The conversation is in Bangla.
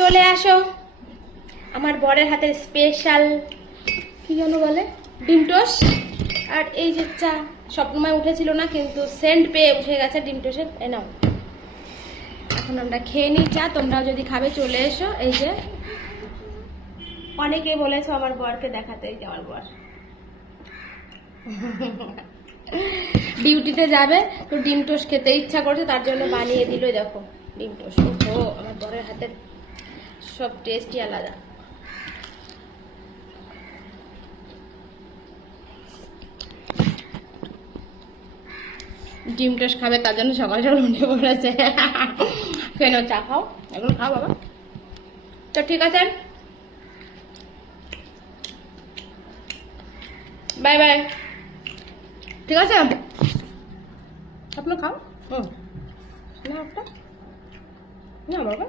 চলে আসো আমার বরের হাতের স্পেশাল কি যেন বলে ডিম টোস্ট। আর এই যে চা স্বপ্নময় উঠেছিল না, কিন্তু সেন্ট পেয়ে উঠে গেছে ডিম টোস্টের। এ নাও, এখন আমরা খেয়ে নিই চা। তোমরাও যদি খাবে চলে এসো। এই যে অনেকেই বলেছো আমার বরকে দেখাতে, এই যে আমার বর ডিউটিতে যাবে তো ডিম টোস্ট খেতে ইচ্ছা করছে, তার জন্য বানিয়ে দিল। দেখো ডিম টোস্ট, ও আমার বরের হাতের সব টেস্টই আলাদা। ডিম টোস্ট খাবে তার জন্য সকাল সকাল উঠে পড়েছে। কেন চা খাও, এখন খাও বাবা। তো ঠিক আছে, বাই বাই। ঠিক আছে, আপনি খাও। না একটা না বাবা।